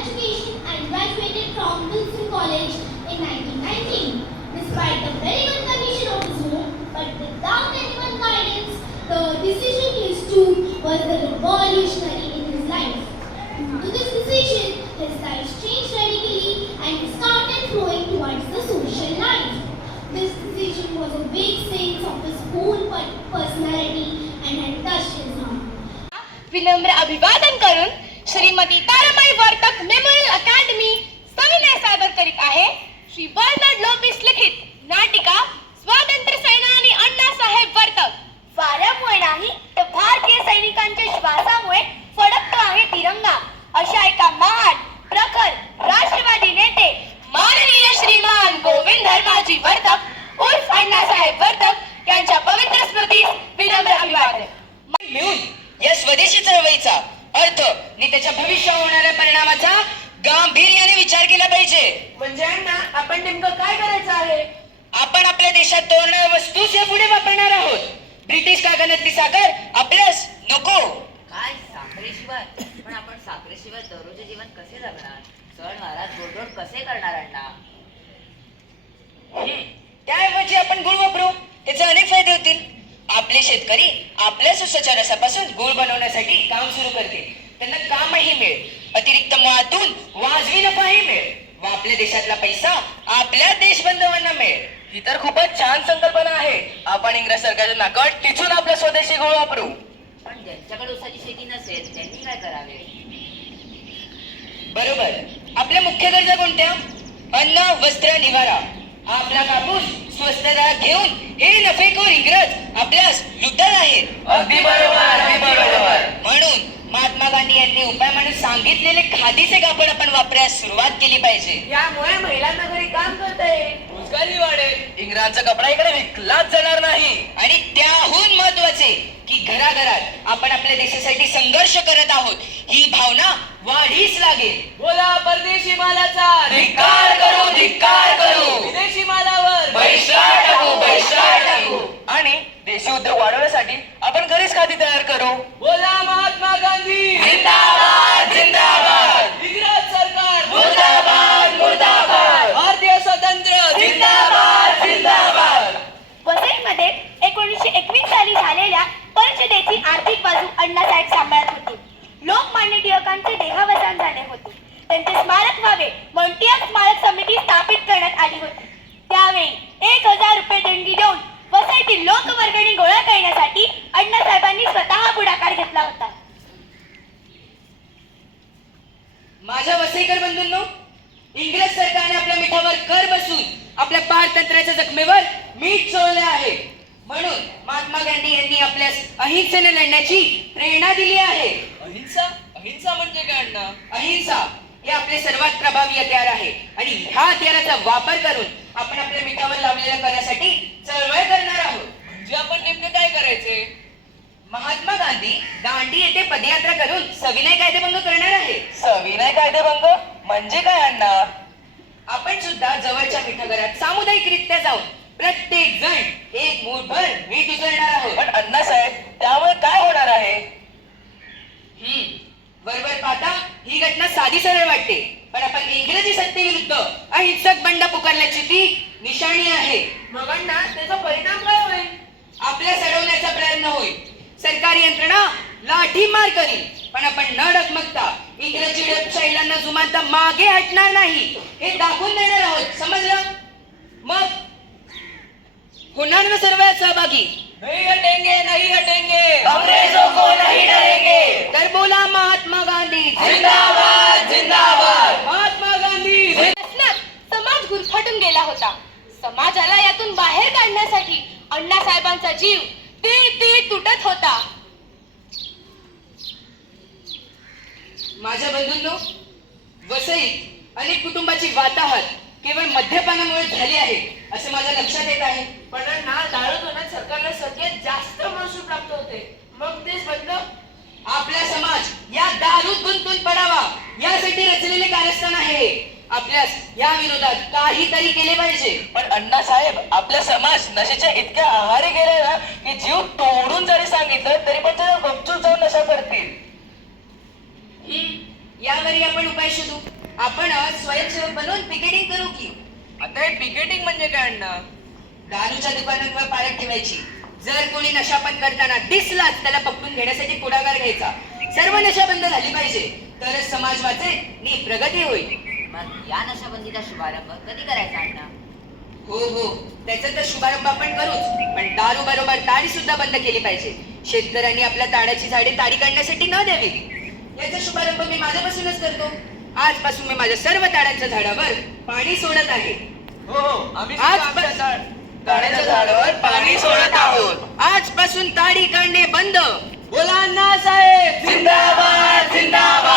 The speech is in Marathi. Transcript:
education and graduated from Wilson College in 1919. Despite the very good condition of his home, but without anyone's guidance, the decision he took was the revolutionary in his life. Due to this decision, his life changed radically and he started growing towards the social life. This decision was a big sense of his whole per- personality and had touched his heart. विनम्र अभिवादन करून श्रीमती तारामाई वर्तक मेमोरियल अकॅडमी सविनय सादर करीत आहे. श्री बर्नार्ड लोपिस लिखित नाटिका स्वातंत्र्य सेनानी अण्णासाहेब वर्तक. वाऱ्यामुळे नाही तर भारतीय सैनिकांच्या श्वासामुळे फडकतो आहे तिरंगा. अशा एका महान प्रखर राष्ट्रवादी नेते माननीय श्रीमान गोविंद धर्माजी वर्तक उर्फ अण्णासाहेब वर्तक यांच्या पवित्र स्मृतीस विनम्र अभिवादन. मिळून या स्वदेशी चळवळीचा अर्थ आणि त्याच्या भविष्यावर होणाऱ्या परिणामाचा गांभीर्याने विचार केला पाहिजे. म्हणजे अण्णा आपण नेमकं काय करायचं आहे? आपण आपल्या देशात तोरणाऱ्या वस्तूच या पुढे वापरणार आहोत. ब्रिटिश कारखान्यातली साखर आपल्यास नको. काय साखरेशिवाय पण आपण साखरेशिवाय दररोजचे जीवन कसे जगणार? सण वारात गोडधोड कसे करणार अण्णा? हं, त्याऐवजी आपण गुळ वापरू. त्याचे अनेक फायदे होतील. आपले शेतकरी आपल्या सुसाच्या रसापासून गुळ बनवण्यासाठी काम सुरू करतील त्यांना कामही मिळेल. अतिरिक्त मातून वाजवी नफाही मिळेल. व आपल्या देशातला पैसा आपल्या देशबांधवांना मिळेल. ही तर खूपच छान संकल्पना आहे. आपण इंग्रज सरकारच्या नाकात टिचून आपला स्वदेशी गुळ वापरू. पण ज्यांच्याकडे उसाची शेती नसेल त्यांनी काय करावे? बरोबर. आपल्या मुख्य गरजा कोणत्या? अन्न वस्त्र निवारा. आपला कापूस स्वस्त दरात घेऊन हे नफेखोर इंग्रज आपल्यास लुटत आहेत अगदी बरोबर अगदी बरोबर. म्हणून महात्मा गांधी यांनी उपाय म्हणून सांगितलेले खादीचे कापड आपण वापरायला सुरुवात केली पाहिजे. यामुळे महिलांना घरी काम करता येईल. रोजगारी वाढेल. इंग्रजांचा कपडा इकडे विकलाच जाणार नाही. आणि त्याहून महत्त्वाचे की घराघरात आपण आपल्या देशासाठी संघर्ष करत आहोत. ही भावना वाढीच लागेल. बोला परदेशी मालाचा धिक्कार करू, धिक्कार तयार करू. बोला महात्मा गांधी. जिंदाबाद जिंदाबाद. इंग्रज सरकार. मुर्दाबाद मुर्दाबाद भारतीय स्वातंत्र्य जिंदाबाद जिंदाबाद. वसईमध्ये एकोणीसशे एकवीस साली झालेल्या परिषदेची आर्थिक बाजू अण्णासाहेब सांभाळत होते. लोकमान्य टिळकांचे देहावसान झाले होते. त्यांचे स्मारक व्हावे म्हणून टिळक स्मारक समिती स्थापित करण्यात आली होती. त्यावेळी एक हजार रुपये घेतला होता माझ्या वसईकर बंधूंनो इंग्रज सरकारने आपल्या मिठावर कर बसून आपल्या पारतंत्र्याच्या जखमेवर मीठ चोळले आहे. म्हणून महात्मा गांधी यांनी आपल्यास अहिंसेने लढण्याची प्रेरणा दिली आहे. अहिंसा? अहिंसा म्हणजे काय अण्णा? अहिंसा हे आपले सर्वात प्रभावी हत्यार आहे. आणि ह्या हत्याराचा वापर करून आपण आपल्या मिठावर लावलेल्या करासाठी चळवळ करणार आहोत. म्हणजे आपण नेमके काय करायचे? गांधी दांडी येथे पदयात्रा करून सविनय कायदेभंग करणार आहे. सविनय कायदेभंग? म्हणजे काय अण्णा? आपण सुद्धा जवळच्या मिठागरात सामुदायिकरित्या जाऊन प्रत्येक जण एक मूठभर मीठ उचलणार आहोत. पण अण्णासाहेब त्यामुळे काय होणार आहे? हम्म बरोबर पाहता ही घटना साधी सरळ वाटते. पण आपण इंग्रजी सत्तेविरुद्ध अहिंसक बंड पुकारल्याची ती निशाणी आहे. मग अण्णा त्याचा परिणाम काय होईल? आपल्या सडवण्याचा प्रयत्न होईल. सरकारी यंत्रणा लाठी मार करील. पण आपण न डगमगता इंग्रजी लोकशाहीला जुमानता मागे हटणार नाही. हे दाखवून देणार आहोत. समजलं? मग होणार ना सर्व सहभागी. नाही हटेंगे नाही हटेंगे. अंग्रेजों को नहीं डरेंगे. तर बोला महात्मा गांधी. जिंदाबाद जिंदाबाद. महात्मा गांधी. समाज गुरफटून गेला होता. समाजाला यातून बाहेर काढण्यासाठी अण्णासाहेबांचा जीव तीळ तीळ तुटत होता. माझ्या बंधूंनो वसई अनेक कुटुंबाची वाताहत केवळ मद्यपानामुळे झाली आहे असं माझ्या लक्षात येत आहे. पण अण्णा दारू धोरणात सरकारला सगळ्यात जास्त महसूल प्राप्त होते. मग तेच बंद? आपला समाज या दारूत गुंतून पडावा यासाठी रचलेले कारस्थान आहे. आपल्यास या विरोधात काहीतरी केले पाहिजे. पण अण्णासाहेब आपला समाज नशेच्या इतक्या आहारी गेला ना की जीव तोडून जरी सांगितलं तरी पण त्याला गपचूप जाऊन नशा करतील. यावरही आपण उपाय शोधू. आपण स्वयंसेवक बनवून पिकेटिंग करू की? आता हे पिकेटिंग म्हणजे काय अण्णा? दारूच्या दुकानांवर पाळत ठेवायची. जर कोणी नशापान करताना दिसलाच त्याला पकडून घेण्यासाठी पुढाकार घ्यायचा. सर्व नशा बंद झाली पाहिजे. तरच समाज वाचेल नी प्रगती होईल. मग या नशाबंदीचा शुभारंभ कधी करायचा अण्णा? हो हो. त्याचा तर शुभारंभ आपण करूच. पण दारू बरोबर ताडी सुद्धा बंद केली पाहिजे. शेतकऱ्यांनी आपल्या ताड्याची झाडे ताडी काढण्यासाठी न द्यावी. याचा शुभारंभ मी माझ्यापासूनच करतो. आजपासून मी माझ्या सर्व ताड्यांच्या झाडावर पाणी सोडत आहे. हो हो. आम्ही आज सुद्धा आमच्या पण- झाड- झाडाच्या झाडावर पाणी सोडत आहोत. आजपासून ताडी काढणे बंद. बोला अण्णा साहेब. जिंदाबाद जिंदाबाद.